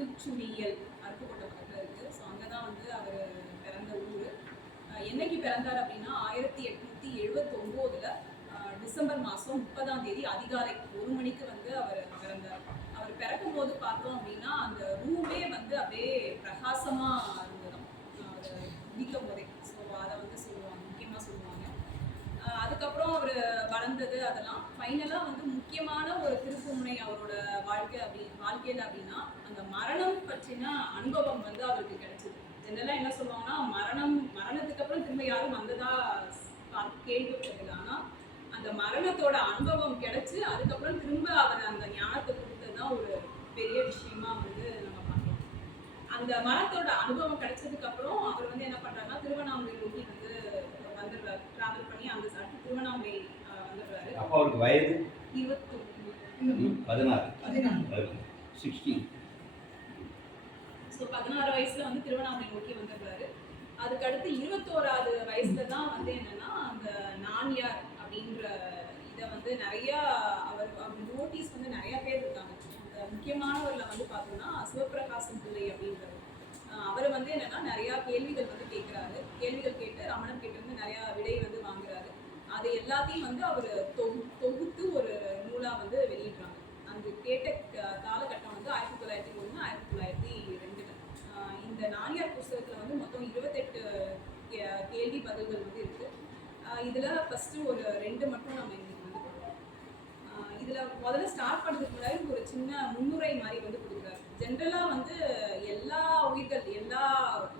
திருச்சுழியல் அருப்புக்கோட்டை பக்கத்தில் இருக்குது ஸோ அங்கே தான் வந்து அவர் பிறந்த ஊர். என்னைக்கு பிறந்தார் அப்படின்னா ஆயிரத்தி எட்நூற்றி எழுபத்தொம்போதில் டிசம்பர் மாதம் முப்பதாம் தேதி அதிகாலை ஒரு மணிக்கு வந்து அவர் பிறந்தார். அவர் பிறக்கும் போது பார்த்தோம் அப்படின்னா அந்த ரூமே வந்து அப்படியே பிரகாசமாக இருந்ததாம் அவர் உதிக்கும் போதே. ஸோ அதை வந்து சொல்லுவாங்க முக்கியமாக சொல்லுவாங்க. அதுக்கப்புறம் அவர் வளர்ந்தது அதெல்லாம். ஃபைனலாக வந்து முக்கியமான ஒரு திருப்புமுனை அவரோட வாழ்க்கை அப்படி வாழ்க்கையில் அப்படின்னா அந்த மரணம் பற்றின அனுபவம் வந்து அவருக்கு கிடைச்சிது. ஜெனரலாக என்ன சொல்லுவாங்கன்னா மரணம் மரணத்துக்கு அப்புறம் திரும்ப யாரும் வந்ததா பா- கேள்விப்பட்டதில்லை. ஆனால் அந்த மரணத்தோட அனுபவம் கிடைச்சி அதுக்கப்புறம் திரும்ப அவர் அந்த ஞானத்தை கொடுத்தது தான் ஒரு பெரிய விஷயமா வந்து நம்ம பார்க்கலாம். அந்த மரணத்தோட அனுபவம் கிடைச்சதுக்கு அப்புறம் அவர் வந்து என்ன பண்றாருன்னா திருவண்ணாமலை நோக்கி வந்து வந்துடுறாரு டிராவல் பண்ணி அந்த திருவண்ணாமலை ஆஹ், வந்துடுறாரு அப்போ அவருக்கு வயது? பதினாறு. சிக்ஸ்டீன் ஸோ பதினாறு வயசுல வந்து திருவண்ணாமலை நோக்கி வந்துடுறாரு. அதுக்கு அடுத்து இருபத்தோராவது வயசுல தான் வந்து என்னன்னா அந்த நான்யார் அப்படின்ற இதை வந்து நிறைய அவர் அவர் நோட்டீஸ் வந்து நிறைய பேர் இருக்காங்க. அந்த முக்கியமானவர்ல வந்து பார்த்தோம்னா சிவபிரகாசம் பிள்ளை அப்படின்றவர் ஆஹ் அவர் வந்து என்னன்னா நிறைய கேள்விகள் வந்து கேட்குறாரு. கேள்விகள் கேட்டு ரமணன் கிட்ட நிறைய விடை வந்து அது எல்லாத்தையும் வந்து அவர் தொகுத்து ஒரு நூலாக வந்து வெளியிடுறாங்க. அந்த கேட்ட காலகட்டம் வந்து ஆயிரத்தி தொள்ளாயிரத்தி ஒன்று ஆயிரத்தி தொள்ளாயிரத்தி ரெண்டுல இந்த நானியார் புஸ்தகத்தில் வந்து மொத்தம் இருபத்தெட்டு கே- கேள்வி பதில்கள் வந்து இருக்கு. இதில் ஃபஸ்ட்டு ஃபர்ஸ்ட் ஒரு ரெண்டு மட்டும் நம்ம இன்னைக்கு வந்து இதில் முதல்ல ஸ்டார்ட் பண்ணுறதுக்கு முன்னாடி ஒரு சின்ன முன்னுரை மாதிரி வந்து கொடுக்குறாரு. ஜென்ரலாக வந்து எல்லா உயிர்கள் எல்லா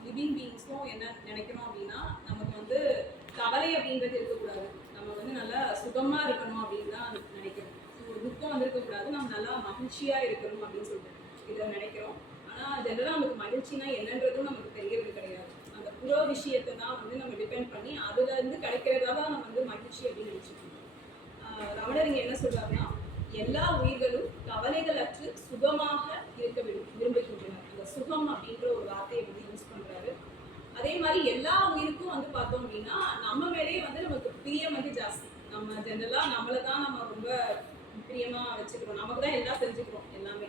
லிவிங் பீயிங்ஸும் என்ன நினைக்கிறோம் அப்படின்னா நமக்கு வந்து கவலை அப்படின்றது இருக்கக்கூடாது. துக்கமாக இருக்கணும் அப்படின்னு தான் நினைக்கிறோம். ஒரு துக்கம் வந்திருக்கக்கூடாது நம்ம நல்லா மகிழ்ச்சியாக இருக்கணும் அப்படின்னு சொல்லிட்டு இதை நினைக்கிறோம். ஆனால் ஜென்ரலாக நமக்கு மகிழ்ச்சினா என்னன்றதும் நமக்கு தெரியறது கிடையாது. அந்த புற விஷயத்தை தான் வந்து நம்ம டிபெண்ட் பண்ணி அதுலேருந்து கிடைக்கிறதா தான் நம்ம வந்து மகிழ்ச்சி அப்படின்னு நினைச்சிட்டு ரமணர் இங்கே என்ன சொல்கிறாருன்னா எல்லா உயிர்களும் கவலைகள் அற்று சுகமாக இருக்க விரும்புகின்றனர். அந்த சுகம் அப்படின்ற ஒரு வார்த்தையை வந்து யூஸ் பண்ணுறாரு அதே மாதிரி எல்லா உயிருக்கும் வந்து பார்த்தோம் அப்படின்னா நம்ம மேலேயே வந்து நமக்கு பிரியம் வந்து ஜாஸ்தி. நம்ம ஜென்ரலாக நம்மளை தான் நம்ம ரொம்ப பிரியமாக வச்சுக்கிறோம். நமக்கு தான் எல்லாம் செஞ்சுக்கிறோம் எல்லாமே.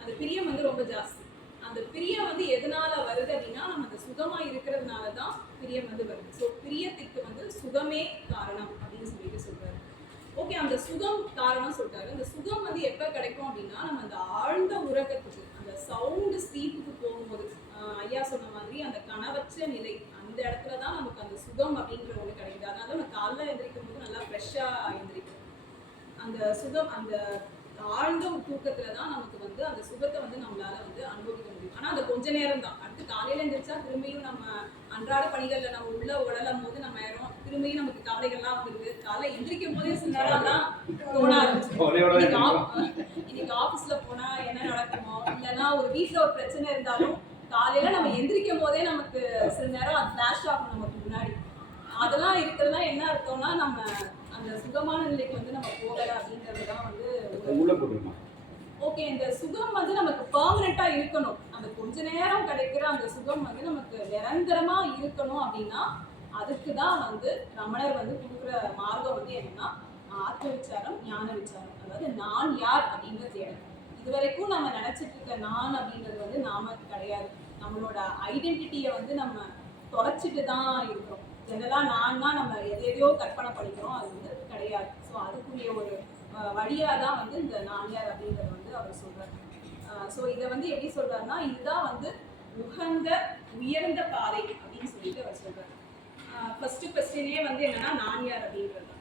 அந்த பிரியம் வந்து ரொம்ப ஜாஸ்தி. அந்த பிரியம் வந்து எதனால வருது அப்படின்னா நம்ம அந்த சுகமா இருக்கிறதுனால தான் பிரியம் வந்து வருது. ஸோ பிரியத்துக்கு வந்து சுகமே காரணம் அப்படின்னு சொல்லிட்டு சொல்றாரு. ஓகே அந்த சுகம் காரணம் சொல்கிறாரு அந்த சுகம் வந்து எப்ப கிடைக்கும் அப்படின்னா நம்ம அந்த ஆழ்ந்த உறக்கத்துக்கு அந்த சவுண்டு ஸ்லீப்புக்கு போகும்போது. ஐயா சொன்ன மாதிரி அந்த கனவச்ச நிலை அந்த இடத்துல தான் நமக்கு அந்த சுகம் அப்படின்ற ஒன்று கிடைக்குது. அதனால நம்ம காலைல எந்திரிக்கும் போது நல்லா ஃப்ரெஷ்ஷா எந்திரிக்கும் அந்த சுகம் அந்த ஆழ்ந்த தூக்கத்துல தான் நமக்கு வந்து அந்த சுகத்தை வந்து நம்மளால வந்து அனுபவிக்க முடியும். ஆனா அது கொஞ்ச நேரம் தான் அடுத்து காலையில எந்திரிச்சா திரும்பியும் நம்ம அன்றாட பணிகள்ல நம்ம உள்ள உடலும் போது நம்ம ஆயிரும் திரும்பியும் நமக்கு கவலைகள்லாம் வந்துருது. காலை எந்திரிக்கும் போதே சில நேரம் தான் தோண கவலையோட இன்னைக்கு ஆபீஸ்ல போனா என்ன நடக்குமோ இல்லைன்னா ஒரு வீட்ல ஒரு பிரச்சனை இருந்தாலும் காலையில நம்ம எந்திரிக்கும் போதே நமக்கு சில நேரம் அது ஃபிளாஷ் ஆகும். அதெல்லாம் இருக்கிறதுலாம் என்ன அர்த்தம்னா நம்ம அந்த சுகமான நிலைக்கு வந்து நம்ம போகல அப்படின்றது தான் வந்து ஓகே இந்த சுகம் வந்து நமக்கு பெர்மனெண்டா இருக்கணும். அந்த கொஞ்ச நேரம் கிடைக்கிற அந்த சுகம் வந்து நமக்கு நிரந்தரமா இருக்கணும் அப்படின்னா அதுக்கு தான் வந்து ரமணர் வந்து கொடுக்குற மார்க்கம் வந்து என்னன்னா ஆத்ம விசாரம் ஞான விசாரம். அதாவது நான் யார் அப்படின்ற தேடல் இது வரைக்கும் நம்ம நினைச்சிட்டு இருக்க நான் அப்படின்றது வந்து நாம கிடையாது. நம்மளோட ஐடென்டிட்டியை வந்து நம்ம தொலைச்சிட்டு தான் இருக்கிறோம். ஜெனரலாக நான் தான் நம்ம எதை எதையோ கற்பனை பண்ணிக்கிறோம். அது வந்து கிடையாது. ஸோ அதுக்குரிய ஒரு வழியாக தான் வந்து இந்த நான்யார் அப்படிங்கிறத வந்து அவர் சொல்கிறார் ஸோ இதை வந்து எப்படி சொல்கிறாருன்னா இதுதான் வந்து உகந்த உயர்ந்த பாதை அப்படின்னு சொல்லிட்டு அவர் சொல்கிறார் ஃபஸ்ட்டு கொஸ்டினே வந்து என்னன்னா நான்யார் அப்படின்றது.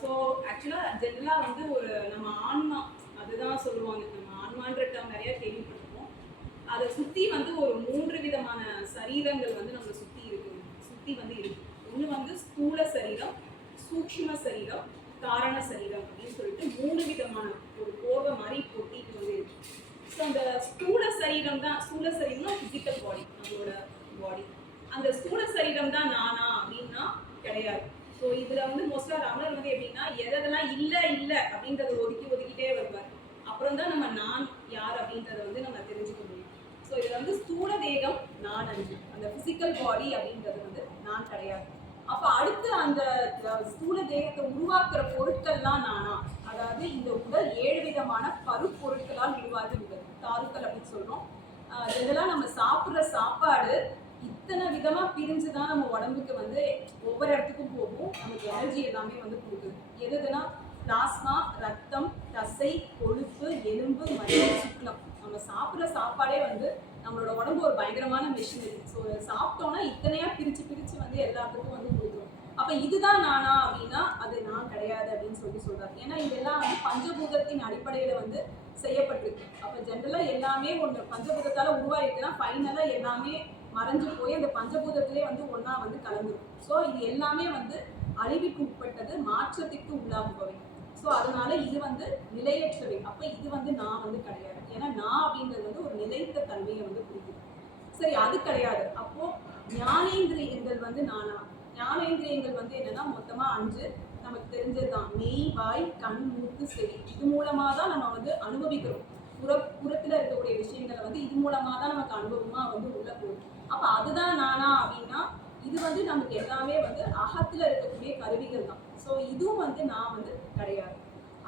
ஸோ ஆக்சுவலாக ஜென்ரலாக வந்து ஒரு நம்ம ஆன்மா அதுதான் சொல்லுவாங்க. நம்ம ஆன்மான்ற டேர்ம் நிறைய கேள்விப்பட்டிருக்கோம் அதை சுற்றி வந்து ஒரு மூன்று விதமான சரீரங்கள் வந்து நம்மளை சுற்றி இருக்கு. சுற்றி வந்து இருக்கு. ஒன்று வந்து ஸ்தூல சரீரம் சூக்ஷ்ம சரீரம் காரண சரீரம் அப்படின்னு சொல்லிட்டு மூணு விதமான ஒரு கோவை மாதிரி பொட்டிட்டு வந்து இருக்கு. ஸோ அந்த ஸ்தூல சரீரம் தான் ஸ்தூல சரீரம்னா ஃபிசிக்கல் பாடி நம்மளோட பாடி அந்த ஸ்தூல சரீரம் தான் நானா அப்படின்னா கிடையாது. ஸோ இதில் வந்து மோஸ்டா ரமணர் வந்து எப்படின்னா எதெல்லாம் இல்லை இல்லை அப்படின்றத ஒதுக்கி ஒதுக்கிட்டே வருவார். அப்புறம் தான் நம்ம நான் யார் அப்படின்றத வந்து நம்ம தெரிஞ்சுக்க முடியும். ஸோ இதில் வந்து ஸ்தூல தேகம் நான் அஞ்சு. அந்த ஃபிசிக்கல் பாடி அப்படின்றது வந்து நான் கிடையாது. அப்ப அடுத்து அந்த ஸ்தூல தேகத்தை உருவாக்குற பொருட்கள்லாம் நானா? அதாவது இந்த உடல் ஏழு விதமான பருப்பொருட்களால் உருவாகி உள்ளது தாருக்கள் அப்படின்னு சொல்றோம். இதெல்லாம் நம்ம சாப்பிட்ற சாப்பாடு இத்தனை விதமா பிரிஞ்சு தான் நம்ம உடம்புக்கு வந்து ஒவ்வொரு இடத்துக்கும் போகும். நமக்கு எனர்ஜி எல்லாமே வந்து கொடுக்குது. எது எதுனா பிளாஸ்மா ரத்தம் தசை கொழுப்பு எலும்பு மற்றும் சுக்லம் நம்ம சாப்பிட்ற சாப்பாடே வந்து நம்மளோட உடம்பு ஒரு பயங்கரமான மிஷினரி ஸோ சாப்பிட்டோம்னா இத்தனையா பிரிச்சு பிரிச்சு வந்து எல்லாத்துக்கும் வந்து கொடுக்குறோம் அப்ப இதுதான் நானா அப்படின்னா அது நான் கிடையாது அப்படின்னு சொல்லி சொல்றாரு. ஏன்னா இதெல்லாம் வந்து பஞ்சபூதத்தின் அடிப்படையில வந்து செய்யப்பட்டிருக்கு. அப்ப ஜென்ரலா எல்லாமே ஒண்ணு பஞ்சபூதத்தால உருவாயிருக்குன்னா ஃபைனலா எல்லாமே மறைஞ்சு போய் அந்த பஞ்சபூதத்திலே வந்து ஒன்னா வந்து கலந்துரும். ஸோ இது எல்லாமே வந்து அழிவுக்கு உட்பட்டது மாற்றத்திற்கு உள்ளாகுபவை ஸோ அதனால இது வந்து நிலையற்றவை. அப்ப இது வந்து நான் வந்து கிடையாது. ஏன்னா நான் அப்படின்றது வந்து ஒரு நிலைத்த தன்மையை வந்து குறிக்குது. சரி அது கிடையாது. அப்போ ஞானேந்திரியங்கள் வந்து நானா? ஞானேந்திரியங்கள் வந்து என்னன்னா மொத்தமா அஞ்சு. நமக்கு தெரிஞ்சதுதான். மெய் வாய் கண் மூக்கு செவி. இது மூலமா தான் நம்ம வந்து அனுபவிக்கிறோம். புற புறத்துல இருக்கக்கூடிய விஷயங்களை வந்து இது மூலமா தான் நமக்கு அனுபவமா வந்து உள்ள போகும் அப்ப அதுதான் நானா அப்படின்னா இது வந்து நமக்கு எல்லாமே வந்து அகத்துல இருக்கக்கூடிய கருவிகள் தான் ஸோ இதுவும் வந்து நான் வந்து கிடையாது.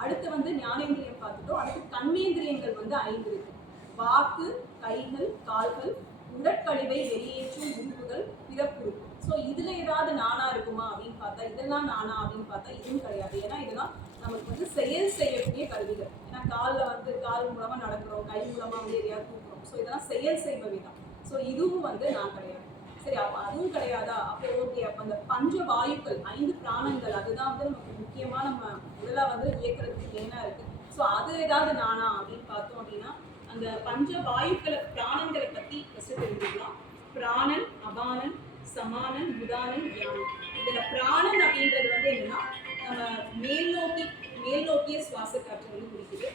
அடுத்து வந்து ஞானேந்திரியம் பார்த்துட்டோம். அடுத்து கண்மேந்திரியங்கள் வந்து ஐந்து இருக்கு. வாக்கு கைகள் கால்கள் உடற்கழிவை வெளியேற்றும் உறுப்புகள் பிறப்புறுப்பு ஸோ இதுல ஏதாவது நானா இருக்குமா அப்படின்னு பார்த்தா இதெல்லாம் நானா அப்படின்னு பார்த்தா இதுவும் கிடையாது. ஏன்னா இதெல்லாம் நமக்கு வந்து செயல் செய்யக்கூடிய கருவிகள். ஏன்னா காலில் வந்து கால் மூலமா நடக்கிறோம் கை மூலமா வந்து எதையாவது தூக்குறோம். ஸோ இதெல்லாம் செயல் செய்பவை தான் ஸோ இதுவும் வந்து நான் கிடையாது. சரி அப்போ அதுவும் கிடையாதா? அப்போ ஓகே அப்போ அந்த பஞ்ச வாயுக்கள் ஐந்து பிராணங்கள் அதுதான் வந்து நமக்கு முக்கியமா நம்ம உடலை வந்து இயக்கிறதுக்கு மெயினா இருக்கு. ஸோ அது ஏதாவது நானா அப்படின்னு பார்த்தோம் அப்படின்னா அந்த பஞ்ச வாயுக்களை பிராணங்களை பத்தி ஃபஸ்ட்டு தெரிஞ்சுக்கலாம். பிராணன் அபானன் சமானன் உதானன் தியானம் இதுல பிராணன் அப்படின்றது வந்து என்னன்னா நம்ம மேல் நோக்கி மேல் நோக்கிய சுவாச காற்று வந்து குறிக்குது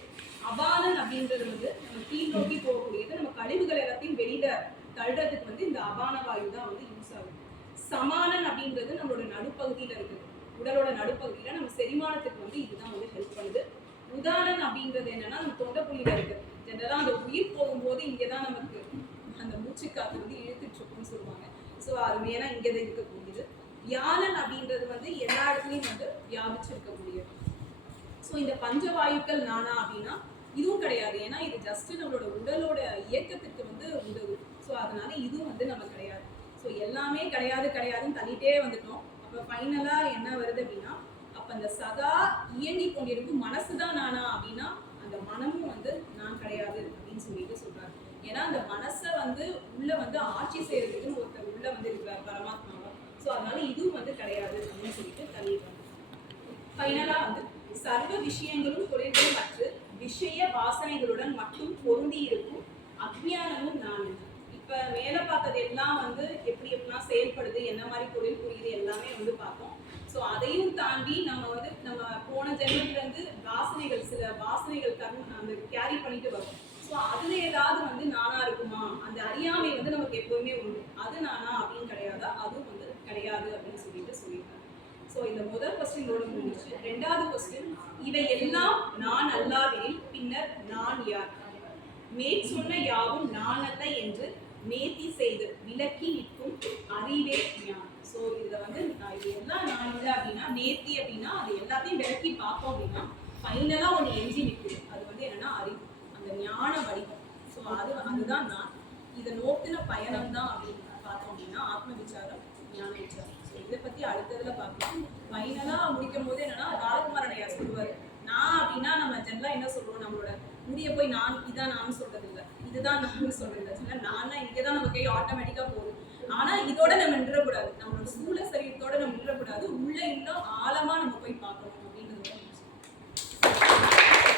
அபானன் அப்படின்றது வந்து நம்ம கீழ் நோக்கி போகக்கூடியது நம்ம கழிவுகள் எல்லாத்தையும் வெளியில தள்ளுறதுக்கு வந்து இந்த அபான வாயு தான் வந்து யூஸ் ஆகுது. சமானன் அப்படின்றது நம்மளோட நடுப்பகுதியில இருக்குது. உடலோட நடுப்பகுதியில நம்ம செரிமானத்துக்கு வந்து இதுதான் வந்து ஹெல்ப் பண்ணுது. உதாரணம் அப்படின்றது என்னன்னா நம்ம தொண்டைப்புள்ளியில இருக்கு. ஜென்ரலாக அந்த உயிர் போகும்போது இங்கதான் நமக்கு அந்த மூச்சு வந்து இழுத்துட்டு இருக்கும்னு சொல்லுவாங்க. ஸோ அது மேலே இங்கே தான் இருக்கக்கூடியது வியாழன் அப்படின்றது வந்து எல்லா இடத்துலையும் வந்து வியாபிச்சிருக்கக்கூடியது ஸோ இந்த பஞ்சவாயுக்கள் நானா அப்படின்னா இதுவும் கிடையாது. ஏன்னா இது ஜஸ்ட் நம்மளோட உடலோட இயக்கத்துக்கு வந்து உதவும் ஸோ அதனால இதுவும் வந்து நம்ம கிடையாது. ஸோ எல்லாமே கிடையாது கிடையாதுன்னு தள்ளிட்டே வந்துட்டோம். அப்போ ஃபைனலாக என்ன வருது அப்படின்னா அப்போ அந்த சதா இயங்கி கொண்டிருக்கும் மனசு தான் நானா அப்படின்னா அந்த மனமும் வந்து நான் கிடையாது அப்படின்னு சொல்லிட்டு சொல்றாரு. ஏன்னா அந்த மனசை வந்து உள்ள வந்து ஆட்சி செய்யறதுக்குன்னு ஒருத்தர் உள்ள வந்து இருக்கிறார் பரமாத்மாவா. ஸோ அதனால இதுவும் வந்து கிடையாது அப்படின்னு சொல்லிட்டு தள்ளிடுறாங்க ஃபைனலா வந்து சர்வ விஷயங்களும் குறைந்தும் மற்ற விஷய வாசனைகளுடன் மட்டும் பொருந்தி இருக்கும் அஜ்ஞானமும் நான் இப்ப எதிர்பார்த்தது எல்லாம் வந்து எப்படி எப்படிலாம் செயல்படுது என்ன மாதிரி தொழில் புரியுது எல்லாமே வந்து பார்த்தோம் ஸோ அதையும் தாண்டி நம்ம வந்து நம்ம போன ஜென்மத்துலேருந்து வாசனைகள் சில வாசனைகள் தன் அந்த கேரி பண்ணிட்டு வரும். ஸோ அதுல ஏதாவது வந்து நானா இருக்குமா? அந்த அறியாமை வந்து நமக்கு எப்பவுமே உண்டு. அது நானா அப்படின்னு கிடையாதா? அதுவும் வந்து கிடையாது அப்படின்னு சொல்லிட்டு சொல்லியிருக்காங்க. ஸோ இந்த முதல் கொஸ்டினோட முடிஞ்சு ரெண்டாவது கொஸ்டின் இவை எல்லாம் நான் அல்லாதேன் பின்னர் நான் யார்? மேற் சொன்ன யாவும் நான் அல்ல என்று நேர்த்தி செய்து விலக்கி நிற்கும் அறிவே ஞானம். ஸோ இதில் வந்து இது எல்லாம் நான் இல்லை அப்படின்னா நேர்த்தி அப்படின்னா அது எல்லாத்தையும் விலக்கி பார்ப்போம் அப்படின்னா ஃபைனலாக ஒன்று எஞ்சி நிற்கும் அது வந்து என்னன்னா அறிவு. அந்த ஞான வடிவம். ஸோ அது அதுதான் நான். இதை நோக்கின பயணம் தான் அப்படின்னு பார்த்தோம் அப்படின்னா ஆத்ம விசாரம் ஞான விசாரம். ஸோ இதை பற்றி அடுத்ததுல பார்க்கலாம். ஃபைனலாக முடிக்கும் போது என்னன்னா ராஜகுமாரனையா சொல்லுவார் நான் அப்படின்னா நம்ம ஜென்ரலாக என்ன சொல்கிறோம் நம்மளோட முடிய போய் நான் இதான் நான் சொல்கிறது இல்லை இதுதான் நான் சொல்றது இல்லை இங்கே தான் நம்ம கை ஆட்டோமேட்டிக்காக போகும். ஆனால் இதோட நம்ம நின்றக்கூடாது. நம்மளோட சூழல் சரீரத்தோட நம்ம நின்றக்கூடாது. உள்ள இன்னும் ஆழமாக நம்ம போய் பார்க்கணும்.